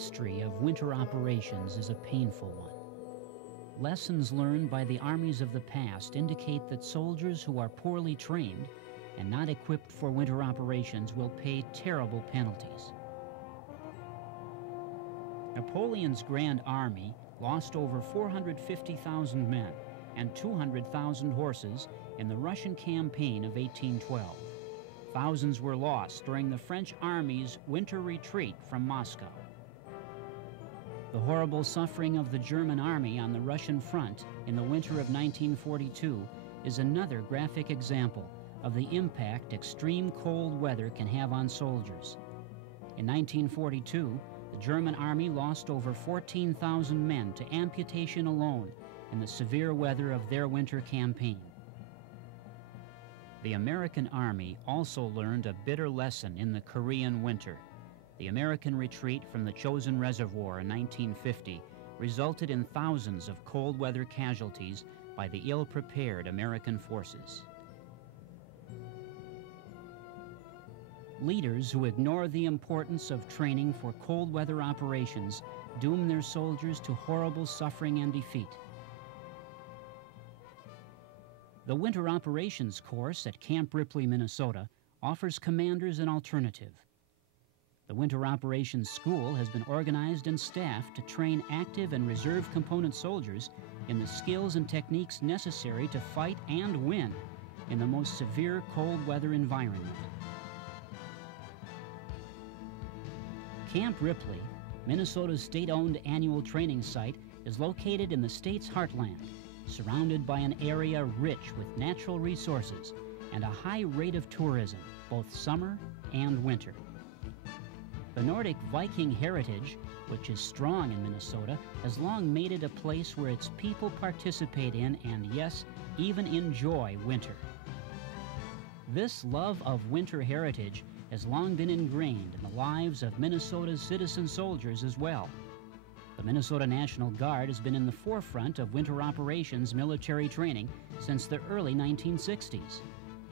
history of winter operations is a painful one. Lessons learned by the armies of the past indicate that soldiers who are poorly trained and not equipped for winter operations will pay terrible penalties. Napoleon's Grand Army lost over 450,000 men and 200,000 horses in the Russian campaign of 1812. Thousands were lost during the French army's winter retreat from Moscow. The horrible suffering of the German army on the Russian front in the winter of 1942 is another graphic example of the impact extreme cold weather can have on soldiers. In 1942, the German army lost over 14,000 men to amputation alone in the severe weather of their winter campaign. The American Army also learned a bitter lesson in the Korean winter. The American retreat from the Chosin Reservoir in 1950 resulted in thousands of cold weather casualties by the ill-prepared American forces. Leaders who ignore the importance of training for cold weather operations doom their soldiers to horrible suffering and defeat. The Winter Operations course at Camp Ripley, Minnesota, offers commanders an alternative. The Winter Operations School has been organized and staffed to train active and reserve component soldiers in the skills and techniques necessary to fight and win in the most severe cold weather environment. Camp Ripley, Minnesota's state-owned annual training site, is located in the state's heartland, surrounded by an area rich with natural resources and a high rate of tourism, both summer and winter. The Nordic Viking heritage, which is strong in Minnesota, has long made it a place where its people participate in and, yes, even enjoy winter. This love of winter heritage has long been ingrained in the lives of Minnesota's citizen soldiers as well. The Minnesota National Guard has been in the forefront of winter operations military training since the early 1960s.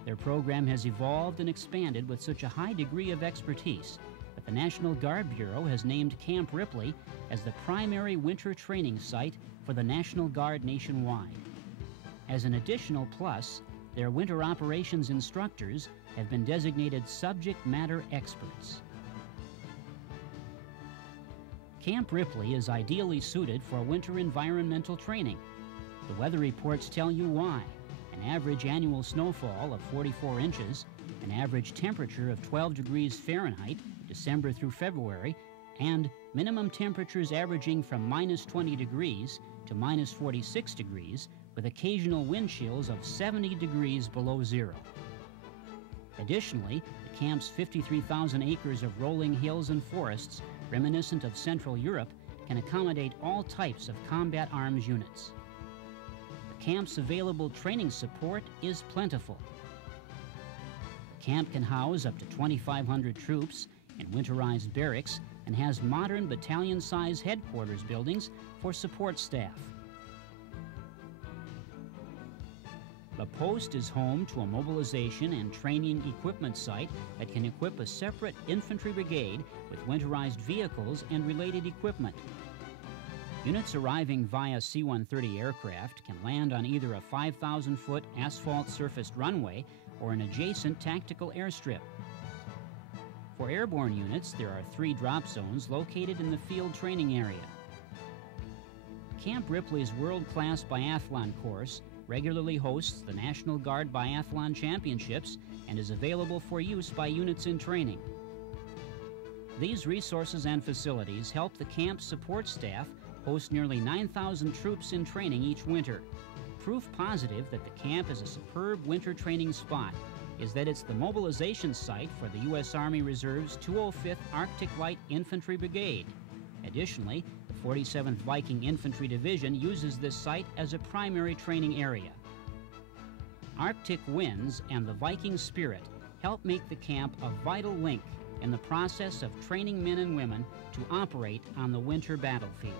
Their program has evolved and expanded with such a high degree of expertise that the National Guard Bureau has named Camp Ripley as the primary winter training site for the National Guard nationwide. As an additional plus, their winter operations instructors have been designated subject matter experts. Camp Ripley is ideally suited for winter environmental training. The weather reports tell you why. An average annual snowfall of 44 inches, an average temperature of 12 degrees Fahrenheit, December through February, and minimum temperatures averaging from minus 20 degrees to minus 46 degrees, with occasional wind chills of 70 degrees below zero. Additionally, the camp's 53,000 acres of rolling hills and forests, reminiscent of Central Europe, can accommodate all types of combat arms units. The camp's available training support is plentiful. The camp can house up to 2,500 troops in winterized barracks and has modern battalion-size headquarters buildings for support staff. The post is home to a mobilization and training equipment site that can equip a separate infantry brigade with winterized vehicles and related equipment. Units arriving via C-130 aircraft can land on either a 5,000-foot asphalt-surfaced runway or an adjacent tactical airstrip. For airborne units, there are 3 drop zones located in the field training area. Camp Ripley's world-class biathlon course regularly hosts the National Guard Biathlon Championships and is available for use by units in training. These resources and facilities help the camp's support staff host nearly 9,000 troops in training each winter. Proof positive that the camp is a superb winter training spot is that it's the mobilization site for the U.S. Army Reserve's 205th Arctic Light Infantry Brigade. Additionally, the 47th Viking Infantry Division uses this site as a primary training area. Arctic winds and the Viking spirit help make the camp a vital link in the process of training men and women to operate on the winter battlefield.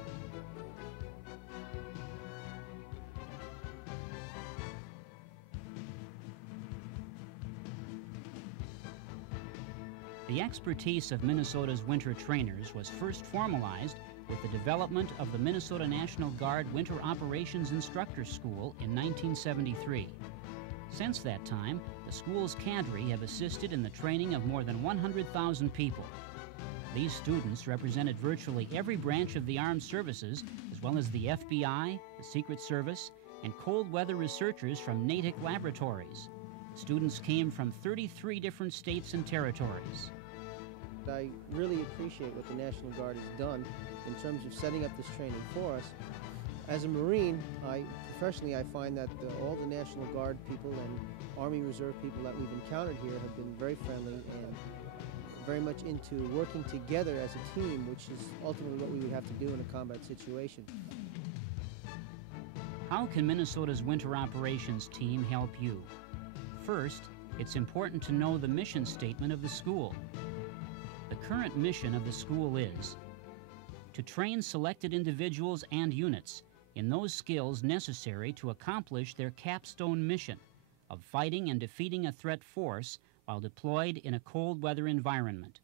The expertise of Minnesota's winter trainers was first formalized with the development of the Minnesota National Guard Winter Operations Instructor School in 1973. Since that time, the school's cadre have assisted in the training of more than 100,000 people. These students represented virtually every branch of the armed services, as well as the FBI, the Secret Service, and cold weather researchers from Natick laboratories. Students came from 33 different states and territories. I really appreciate what the National Guard has done in terms of setting up this training for us. As a Marine, professionally I find that all the National Guard people and Army Reserve people that we've encountered here have been very friendly and very much into working together as a team, which is ultimately what we would have to do in a combat situation. How can Minnesota's Winter Operations team help you? First, it's important to know the mission statement of the school. The current mission of the school is to train selected individuals and units in those skills necessary to accomplish their capstone mission of fighting and defeating a threat force while deployed in a cold weather environment.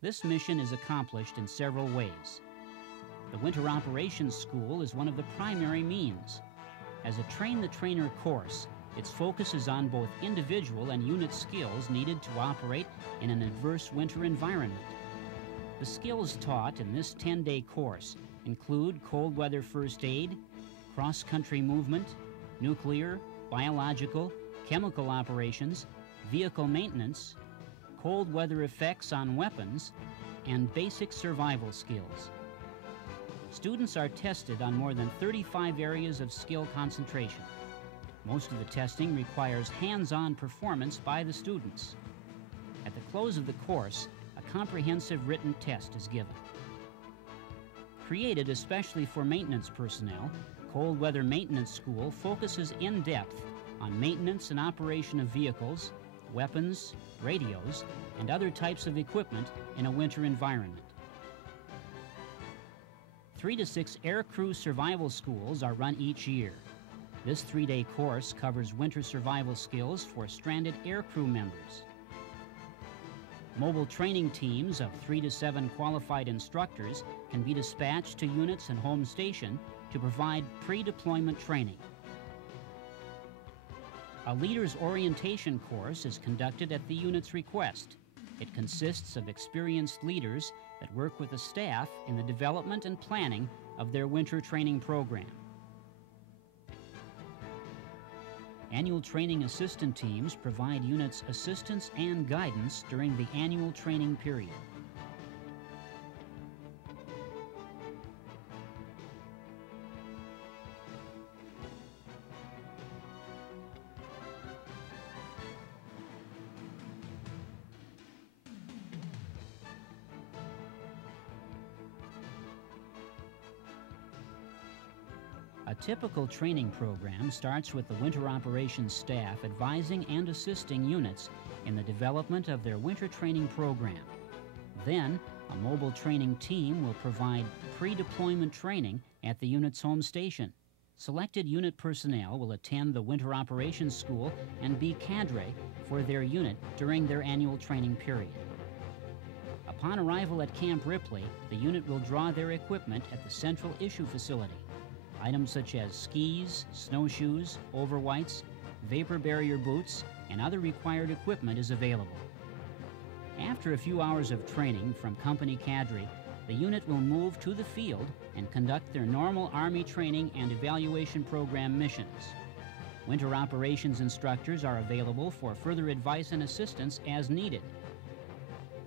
This mission is accomplished in several ways. The Winter Operations School is one of the primary means. As a train-the-trainer course, its focus is on both individual and unit skills needed to operate in an adverse winter environment. The skills taught in this 10-day course include cold weather first aid, cross-country movement, nuclear, biological, chemical operations, vehicle maintenance, cold weather effects on weapons, and basic survival skills. Students are tested on more than 35 areas of skill concentration. Most of the testing requires hands-on performance by the students. At the close of the course, a comprehensive written test is given. Created especially for maintenance personnel, Cold Weather Maintenance School focuses in depth on maintenance and operation of vehicles, weapons, radios, and other types of equipment in a winter environment. 3 to 6 aircrew survival schools are run each year. This 3-day course covers winter survival skills for stranded aircrew members. Mobile training teams of 3 to 7 qualified instructors can be dispatched to units and home station to provide pre-deployment training. A leader's orientation course is conducted at the unit's request. It consists of experienced leaders that work with the staff in the development and planning of their winter training program. Annual training assistant teams provide units assistance and guidance during the annual training period. A typical training program starts with the winter operations staff advising and assisting units in the development of their winter training program. Then, a mobile training team will provide pre-deployment training at the unit's home station. Selected unit personnel will attend the Winter Operations School and be cadre for their unit during their annual training period. Upon arrival at Camp Ripley, the unit will draw their equipment at the Central Issue Facility. Items such as skis, snowshoes, overwhites, vapor barrier boots, and other required equipment is available. After a few hours of training from company cadre, the unit will move to the field and conduct their normal Army training and evaluation program missions. Winter operations instructors are available for further advice and assistance as needed.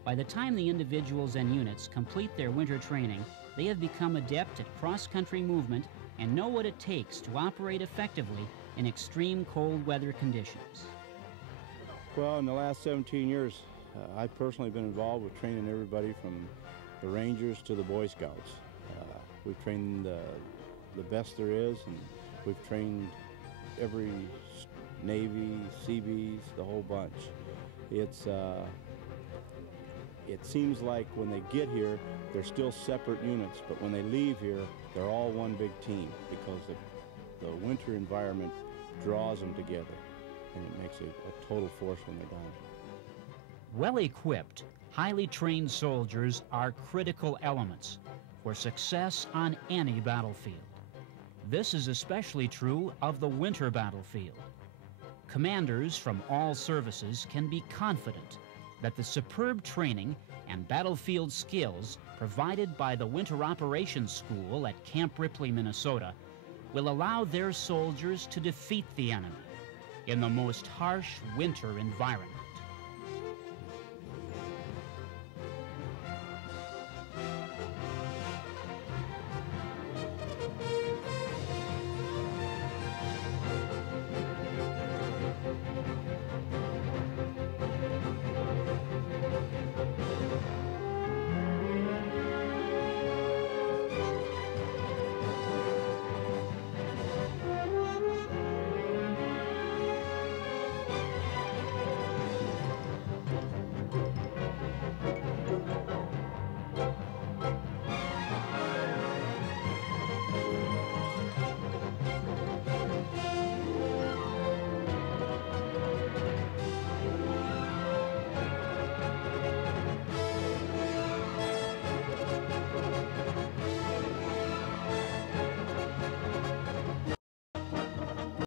By the time the individuals and units complete their winter training, they have become adept at cross-country movement and know what it takes to operate effectively in extreme cold weather conditions. Well, in the last 17 years, I've personally been involved with training everybody from the Rangers to the Boy Scouts. We've trained the best there is, and we've trained every Navy, Seabees, the whole bunch. It seems like when they get here, they're still separate units, but when they leave here, they're all one big team because the winter environment draws them together, and it makes a total force when they're done. Well-equipped, highly trained soldiers are critical elements for success on any battlefield. This is especially true of the winter battlefield. Commanders from all services can be confident that the superb training and battlefield skills provided by the Winter Operations School at Camp Ripley, Minnesota, will allow their soldiers to defeat the enemy in the most harsh winter environment.